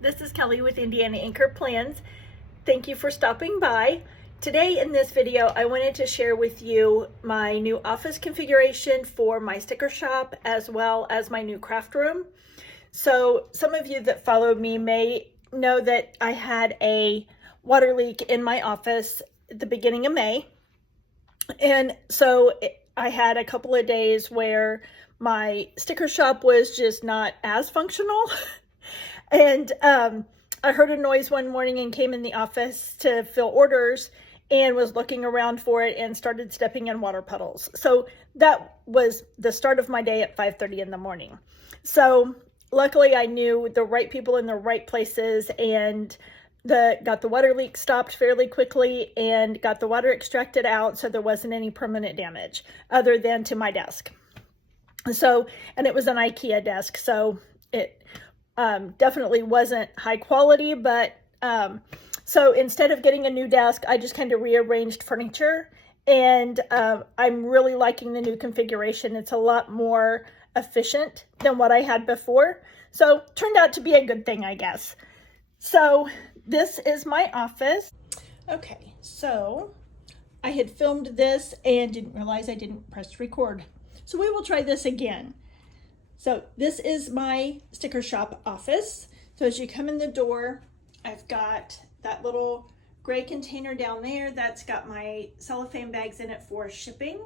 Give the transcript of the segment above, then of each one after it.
This is Kelly with Indiana Anchor Plans. Thank you for stopping by. Today in this video, I wanted to share with you my new office configuration for my sticker shop as well as my new craft room. So some of you that followed me may know that I had a water leak in my office at the beginning of May. And so I had a couple of days where my sticker shop was just not as functional. And I heard a noise one morning and came in the office to fill orders and was looking around for it and started stepping in water puddles. So that was the start of my day at 5:30 in the morning. So luckily I knew the right people in the right places and got the water leak stopped fairly quickly and got the water extracted out, so there wasn't any permanent damage other than to my desk. So, and it was an IKEA desk, so it definitely wasn't high quality, but so instead of getting a new desk, I just kind of rearranged furniture, and I'm really liking the new configuration. It's a lot more efficient than what I had before, so turned out to be a good thing, I guess. So this is my office. Okay, so I had filmed this and didn't realize I didn't press record. So we will try this again. So this is my sticker shop office. So as you come in the door, I've got that little gray container down there that's got my cellophane bags in it for shipping.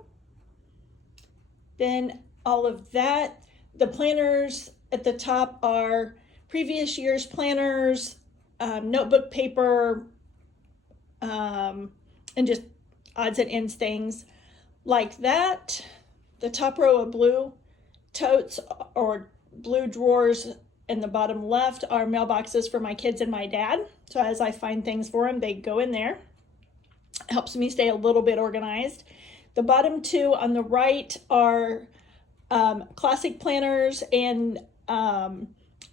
Then all of that, the planners at the top are previous year's planners, notebook paper, and just odds and ends things like that. The top row of blue totes or blue drawers in the bottom left are mailboxes for my kids and my dad. So as I find things for them, they go in there. It helps me stay a little bit organized. The bottom two on the right are classic planners and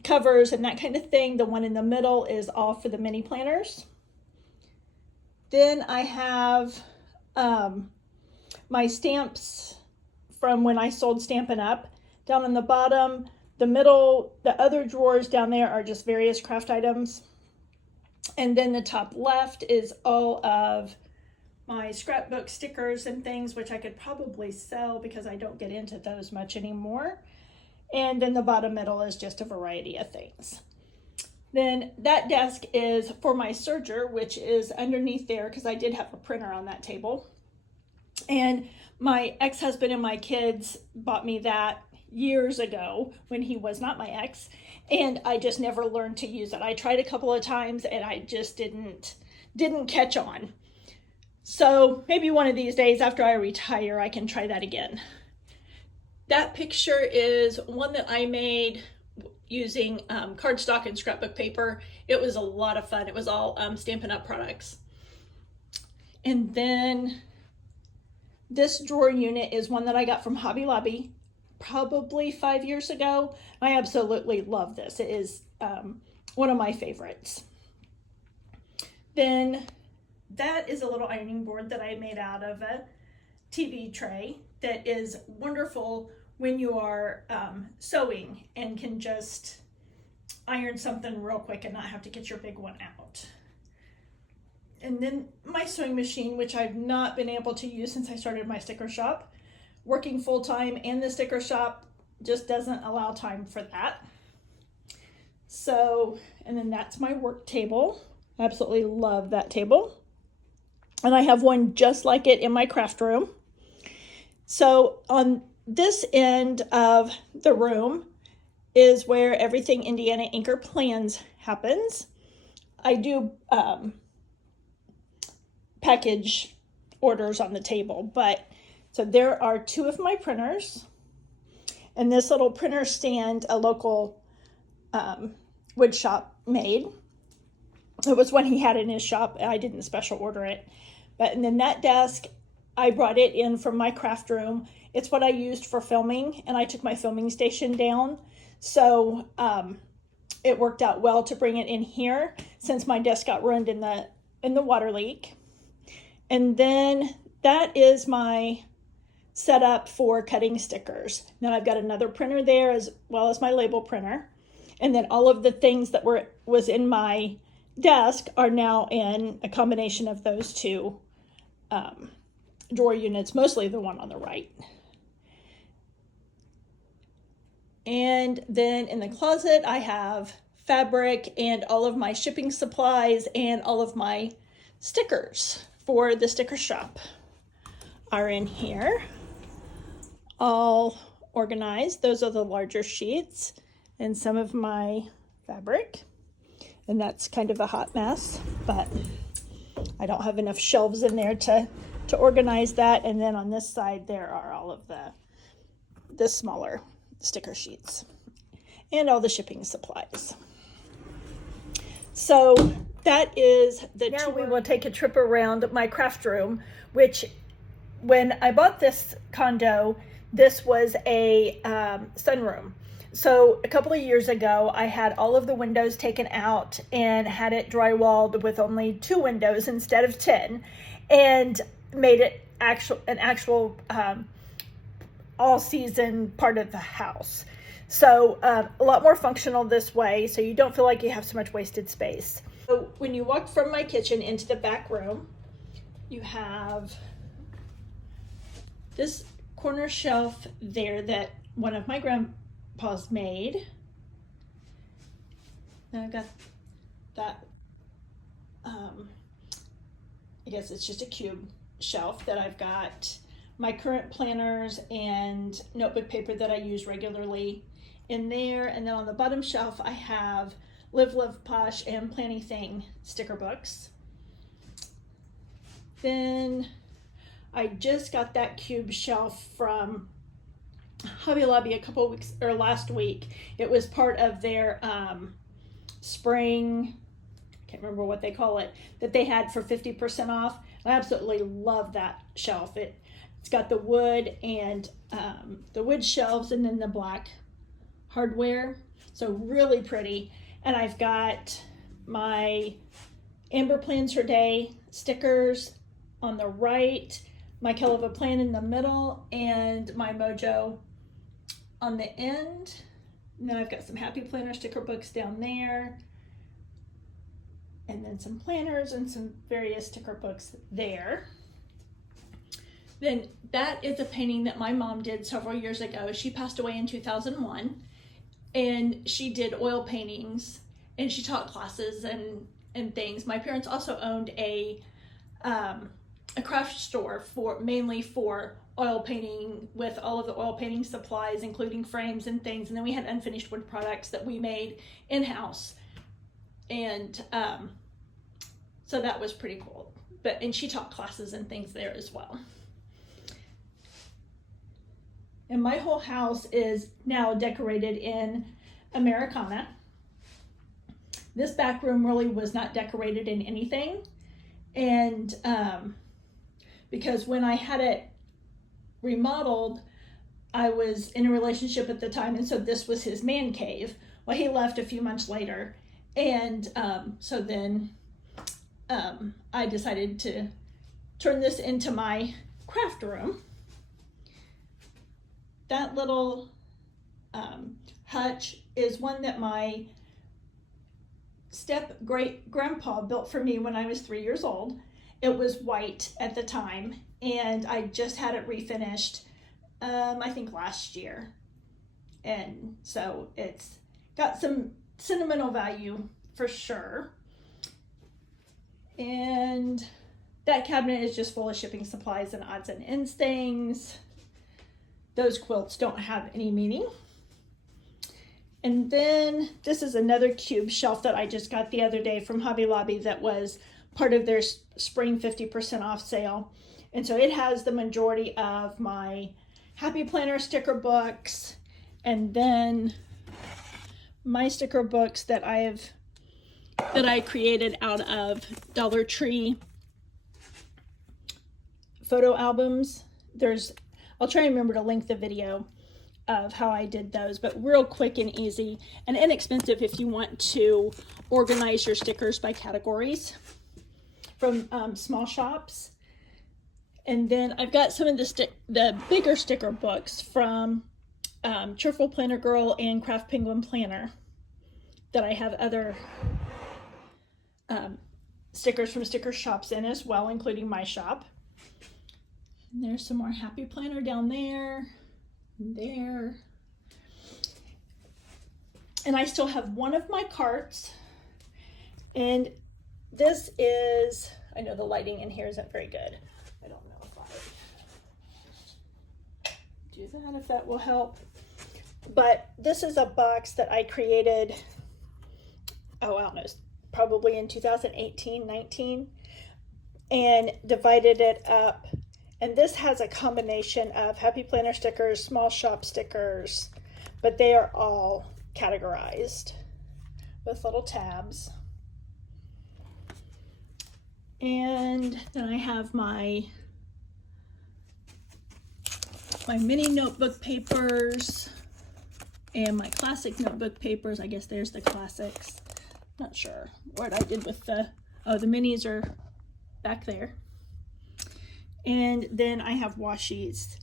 covers and that kind of thing. The one in the middle is all for the mini planners. Then I have my stamps from when I sold Stampin' Up. Down on the bottom, the middle, the other drawers down there are just various craft items. And then the top left is all of my scrapbook stickers and things, which I could probably sell because I don't get into those much anymore. And then the bottom middle is just a variety of things. Then that desk is for my serger, which is underneath there because I did have a printer on that table. And my ex-husband and my kids bought me that years ago when he was not my ex, and I just never learned to use it. I tried a couple of times and I just didn't catch on. So maybe one of these days after I retire, I can try that again. That picture is one that I made using cardstock and scrapbook paper. It was a lot of fun. It was all Stampin' Up products. And then this drawer unit is one that I got from Hobby Lobby probably 5 years ago. I absolutely love this. It is one of my favorites. Then that is a little ironing board that I made out of a TV tray that is wonderful when you are sewing and can just iron something real quick and not have to get your big one out. And then my sewing machine, which I've not been able to use since I started my sticker shop. Working full-time and the sticker shop just doesn't allow time for that. So, and then that's my work table. I absolutely love that table. And I have one just like it in my craft room. So on this end of the room is where everything Indiana Anchor Plans happens. I do package orders on the table, but so there are two of my printers, and this little printer stand a local wood shop made. It was one he had in his shop. I didn't special order it, and then that desk, I brought it in from my craft room. It's what I used for filming, and I took my filming station down, so it worked out well to bring it in here since my desk got ruined in the water leak. And then that is my setup for cutting stickers. Now I've got another printer there as well as my label printer. And then all of the things that was in my desk are now in a combination of those two drawer units, mostly the one on the right. And then in the closet, I have fabric and all of my shipping supplies and all of my stickers for the sticker shop are in here, all organized. Those are the larger sheets and some of my fabric. And that's kind of a hot mess, but I don't have enough shelves in there to organize that. And then on this side, there are all of the smaller sticker sheets and all the shipping supplies. So that is the tour. Now we will take a trip around my craft room, which when I bought this condo, this was a sunroom. So a couple of years ago, I had all of the windows taken out and had it drywalled with only 2 windows instead of 10, and made it an actual all-season part of the house. So a lot more functional this way, so you don't feel like you have so much wasted space. So when you walk from my kitchen into the back room, you have this corner shelf there that one of my grandpas made. Then I've got that, I guess it's just a cube shelf that I've got my current planners and notebook paper that I use regularly in there. And then on the bottom shelf, I have Live, Love, Posh and Planny Thing sticker books. Then I just got that cube shelf from Hobby Lobby a couple weeks, or last week. It was part of their spring, I can't remember what they call it, that they had for 50% off. I absolutely love that shelf. It's got the wood and the wood shelves and then the black hardware. So really pretty. And I've got my Amber Plans Her Day stickers on the right, my Hell of a Plan in the middle, and my Mojo on the end. And then I've got some Happy Planner sticker books down there. And then some planners and some various sticker books there. Then that is a painting that my mom did several years ago. She passed away in 2001, and she did oil paintings, and she taught classes and things. My parents also owned a craft store mainly for oil painting, with all of the oil painting supplies, including frames and things. And then we had unfinished wood products that we made in-house. And so that was pretty cool. And she taught classes and things there as well. And my whole house is now decorated in Americana. This back room really was not decorated in anything. And because when I had it remodeled, I was in a relationship at the time, and so this was his man cave. Well, he left a few months later, and so then I decided to turn this into my craft room. That little hutch is one that my step-great-grandpa built for me when I was 3 years old. It was white at the time, and I just had it refinished, I think last year. And so it's got some sentimental value for sure. And that cabinet is just full of shipping supplies and odds and ends things. Those quilts don't have any meaning. And then this is another cube shelf that I just got the other day from Hobby Lobby that was part of their spring 50% off sale. And so it has the majority of my Happy Planner sticker books, and then my sticker books that I created out of Dollar Tree photo albums. I'll try and remember to link the video of how I did those, but real quick and easy and inexpensive if you want to organize your stickers by categories from small shops. And then I've got some of the bigger sticker books from Cheerful Planner Girl and Craft Penguin Planner. that I have other stickers from sticker shops in as well, including my shop. And there's some more Happy Planner down there, and there. And I still have one of my carts, and this is, I know the lighting in here isn't very good. I don't know if I do that, if that will help. But this is a box that I created, oh, I don't know, probably in 2018, 19, and divided it up. And this has a combination of Happy Planner stickers, small shop stickers, but they are all categorized with little tabs. And then I have my mini notebook papers and my classic notebook papers. I guess there's the classics. Not sure what I did with the minis are back there. And then I have washies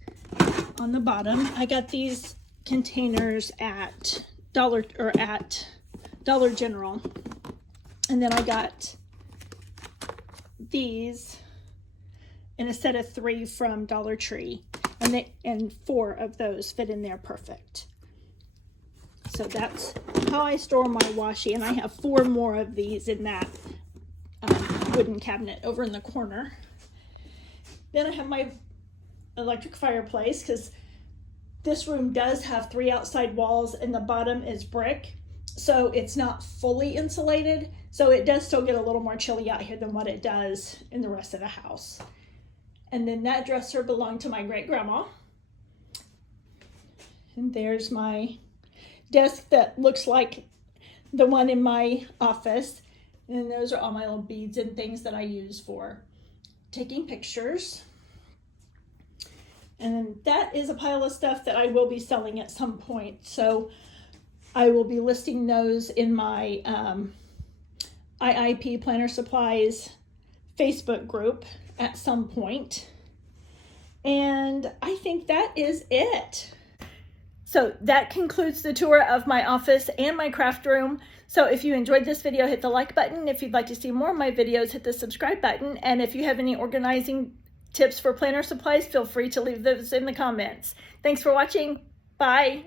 on the bottom. I got these containers at Dollar General. And then I got these in a set of 3 from Dollar Tree. And 4 of those fit in there perfect. So that's how I store my washi, and I have 4 more of these in that wooden cabinet over in the corner. Then I have my electric fireplace, because this room does have 3 outside walls and the bottom is brick, so it's not fully insulated, so it does still get a little more chilly out here than what it does in the rest of the house. And then that dresser belonged to my great-grandma. And there's my desk that looks like the one in my office. And those are all my little beads and things that I use for taking pictures. And then that is a pile of stuff that I will be selling at some point. So I will be listing those in my IIP Planner Supplies Facebook group at some point. And I think that is it. So that concludes the tour of my office and my craft room. So if you enjoyed this video, hit the like button. If you'd like to see more of my videos, hit the subscribe button. And if you have any organizing tips for planner supplies, feel free to leave those in the comments. Thanks for watching. Bye.